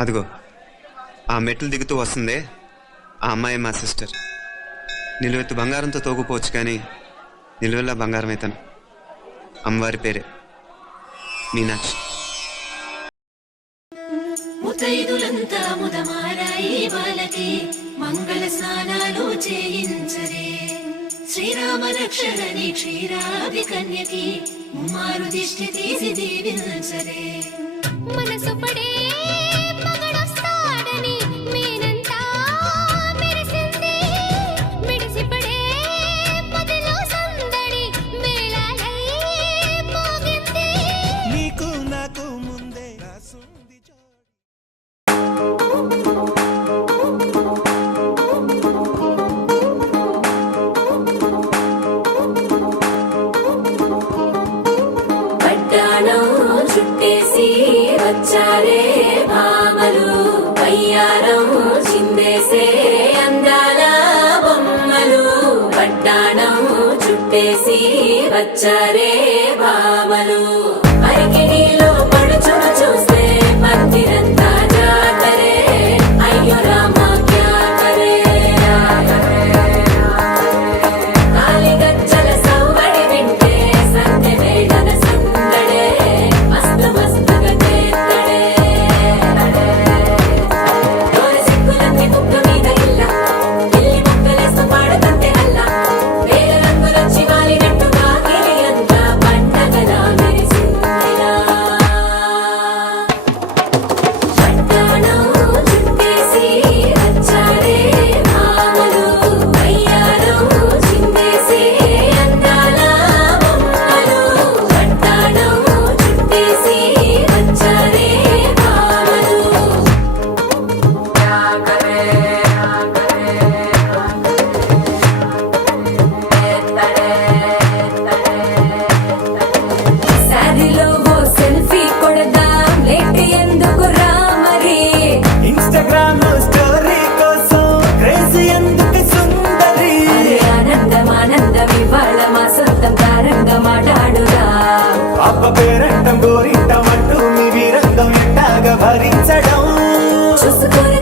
అదిగో ఆ మెట్లు దిగుతూ వస్తుందే ఆ అమ్మాయి మా సిస్టర్. నిలువెత్తు బంగారంతో తోగుపోవచ్చు కానీ నిలువెల్లా బంగారం అవుతాను. అమ్మవారి పేరే మీనాక్షి. ముతైదులంతా ముదమారాయి బాలకి మంగళ స్నానాలు చేయించరే. శ్రీరామ రక్షణని క్షీరాది కన్యకి ముమ్మారు దిష్టి తీసి దీవించరే. మనసు పడే మగడొస్తాడని మేనంతా మెరిసింది. మెడిసిపడే పదిలో సందడి మేళాలై మోగింది. నీకు నాకు ముందే రాసుంది పడ్డాణం చుట్టేసి వచ్చారే భామలు. పయ్యారం చిందేసే అందాల బొమ్మలు. పడ్డాణం చుట్టేసి వచ్చారే భామలు. అరికిణీలో పడుచును చూస్తే పత్తిరంతా జాతరే. అయ్యో రామా క్యా కరే. కాలిగజ్జల సవ్వడి వింటే సంధ్య వేళన సందడే. మస్తు మస్తుగా చేత్తడే. డోరి సిక్కులన్నీ బుగ్గ మీద ఇల్ల. పిల్లి బుగ్గలేస్తూ పాడుతంటే అల్లా. వేల రంగులొచ్చి వాలినట్టుగా గిలి అంతా పండగలా మెరిసిందిలా. పట్టాణం చుట్టేసి వచ్చారే భామలు. అయ్యారం చిందేసే అందాల బొమ్మలు. పట్టాణం చుట్టేసి వచ్చారే భామలు. శారీలో ఓ సెల్ఫీ కొడదాం లేట్ ఎందుకు రామరి. ఇన్స్టాగ్రామ్ లో స్టోరీ కోసం క్రేజీ ఎందుకు సుందరి. అరే ఆనందం ఆనందం ఇవాళ మా సొంతం తారంగా మాట్లాడురా. పాప పేరంటం గోరింటం అంటూ మీ వీరంగం ఎట్టాగా భరించడం. చూసుకొని